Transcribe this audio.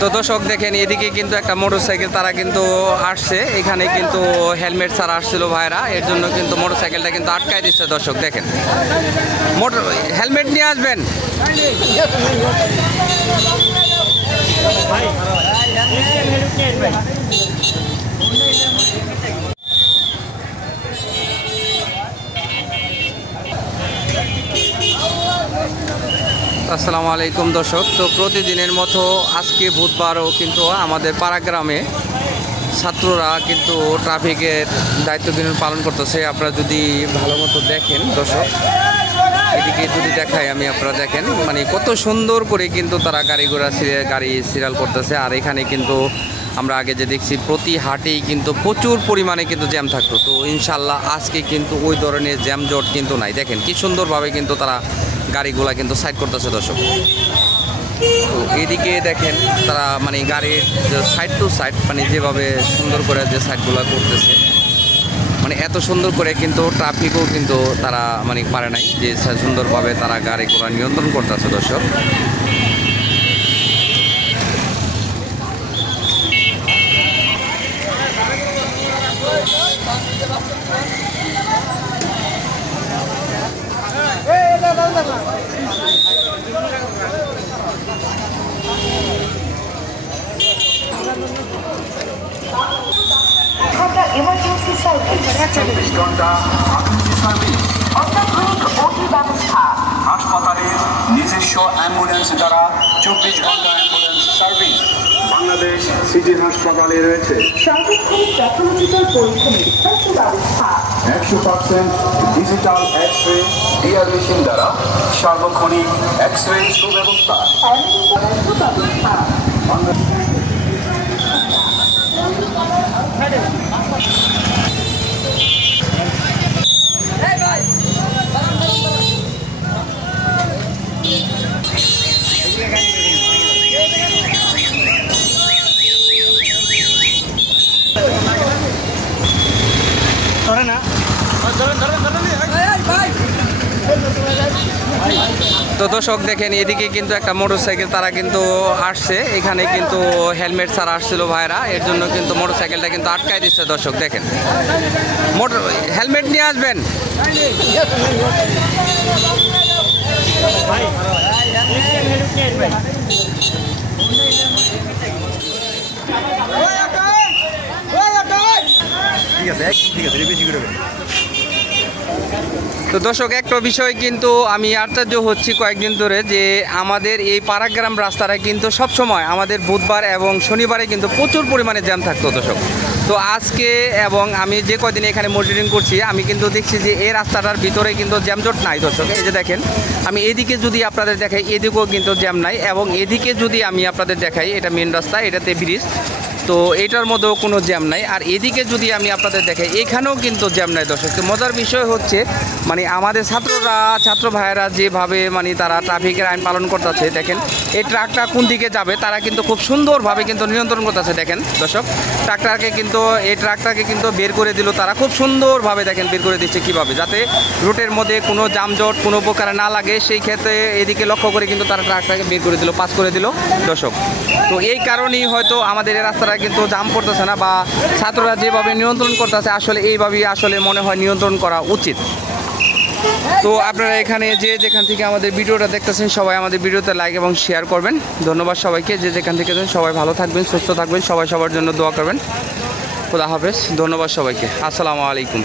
তো দর্শক দেখেন এদিকে কিন্তু একটা মোটরসাইকেল তারা কিন্তু আসছে, এখানে কিন্তু হেলমেট ছাড়া আসছিল ভাইরা, এর জন্য কিন্তু মোটরসাইকেলটা কিন্তু আটকায় দিচ্ছে। দর্শক দেখেন হেলমেট নিয়ে আসবেন। আসসালামু আলাইকুম দর্শক, তো প্রতিদিনের মতো আজকে বুধবারও কিন্তু আমাদের পাড়াগ্রামে ছাত্ররা কিন্তু ট্রাফিকের দায়িত্ব কিন্তু পালন করতেছে। আপনারা যদি ভালো মতো দেখেন দর্শক, এদিকে যদি দেখাই আমি, আপনারা দেখেন মানে কত সুন্দর করে কিন্তু তারা গাড়ি সিরিয়াল করতেছে। আর এখানে কিন্তু আমরা আগে যে দেখছি প্রতি হাটেই কিন্তু প্রচুর পরিমাণে কিন্তু জ্যাম থাকতো, তো ইনশাল্লাহ আজকে কিন্তু ওই ধরনের জ্যাম জট কিন্তু নাই। দেখেন কি সুন্দরভাবে কিন্তু তারা গাড়িগুলা কিন্তু সাইড করতেছে দর্শক। তো এদিকে দেখেন তারা মানে গাড়ির সাইড টু সাইড মানে যেভাবে সুন্দর করে যে সাইডগুলো করতেছে, মানে এত সুন্দর করে কিন্তু ট্রাফিকও কিন্তু তারা মানে পারে নাই যে সুন্দরভাবে তারা গাড়িগুলো নিয়ন্ত্রণ করতেছে দর্শক। ইমার্জেন্সি সার্ভিস 24 ঘন্টা সার্ভিস, অত্যাধুনিক ওটি ব্যবস্থা, হাসপাতালের নিজস্ব অ্যাম্বুলেন্স দ্বারা 24 ঘন্টা অ্যাম্বুলেন্স সার্ভিস। বাংলাদেশ সিটি হাসপাতালে রয়েছে সার্বক্ষণিক প্যাথোলজিক্যাল পরীক্ষা নিরীক্ষার ব্যবস্থা, 100% ডিজিটাল এক্স-রে ডিআর মেশিন দ্বারা সার্বক্ষণিক এক্স-রে সুব্যবস্থা। তো দর্শক দেখেন এদিকে কিন্তু একটা মোটরসাইকেল তারা কিন্তু আসছে, এখানে কিন্তু হেলমেট ছাড়া আসছিল ভাইরা, এর জন্য কিন্তু মোটরসাইকেলটা কিন্তু আটকায় দিচ্ছে। দর্শক দেখেন হেলমেট নিয়ে আসবেন। তো দর্শক একটা বিষয় কিন্তু আমি আশ্চর্য হচ্ছি কয়েকদিন ধরে, যে আমাদের এই পাড়াগ্রাম রাস্তাটা কিন্তু সবসময় আমাদের বুধবার এবং শনিবারে কিন্তু প্রচুর পরিমাণে জ্যাম থাকতো দর্শক। তো আজকে এবং আমি যে কয়দিন এখানে মনিটরিং করছি, আমি কিন্তু দেখছি যে এই রাস্তাটার ভিতরে কিন্তু জ্যামজট নাই দর্শক। এই যে দেখেন আমি এদিকে যদি আপনাদের দেখাই, এদিকেও কিন্তু জ্যাম নাই, এবং এদিকে যদি আমি আপনাদের দেখাই, এটা মেন রাস্তা, এটাতে ব্রিজ, তো এটার মধ্যেও কোনো জ্যাম নাই। আর এদিকে যদি আমি আপনাদের দেখাই, এখানেও কিন্তু জ্যাম নাই দর্শক। তো মজার বিষয় হচ্ছে মানে আমাদের ছাত্র ভাইয়েরা যেভাবে মানে তারা ট্রাফিকের আইন পালন করতেছে, দেখেন এই ট্রাকটা কোন দিকে যাবে তারা কিন্তু খুব সুন্দরভাবে কিন্তু নিয়ন্ত্রণ করতেছে। দেখেন দর্শক এই ট্রাকটাকে কিন্তু বের করে দিল তারা, খুব সুন্দরভাবে দেখেন বের করে দিচ্ছে কীভাবে, যাতে রুটের মধ্যে কোনো যানজট কোনো প্রকারে না লাগে, সেই ক্ষেত্রে এদিকে লক্ষ্য করে কিন্তু তারা ট্রাকটাকে বের করে দিল, পাস করে দিল দর্শক। তো এই কারণেই হয়তো আমাদের এই রাস্তাটা কিন্তু জাম পড়তেছে না, বা ছাত্ররা যেভাবে নিয়ন্ত্রণ করতেছে আসলে এইভাবেই আসলে মনে হয় নিয়ন্ত্রণ করা উচিত। তো আপনারা এখানে যেখান থেকে আমাদের ভিডিওটা দেখতেছেন সবাই আমাদের ভিডিওতে লাইক এবং শেয়ার করবেন। ধন্যবাদ সবাইকে, যেখান থেকে সবাই ভালো থাকবেন, সুস্থ থাকবেন, সবাই সবার জন্য দোয়া করবেন। খোদা হাফেজ, ধন্যবাদ সবাইকে, আসসালামু আলাইকুম।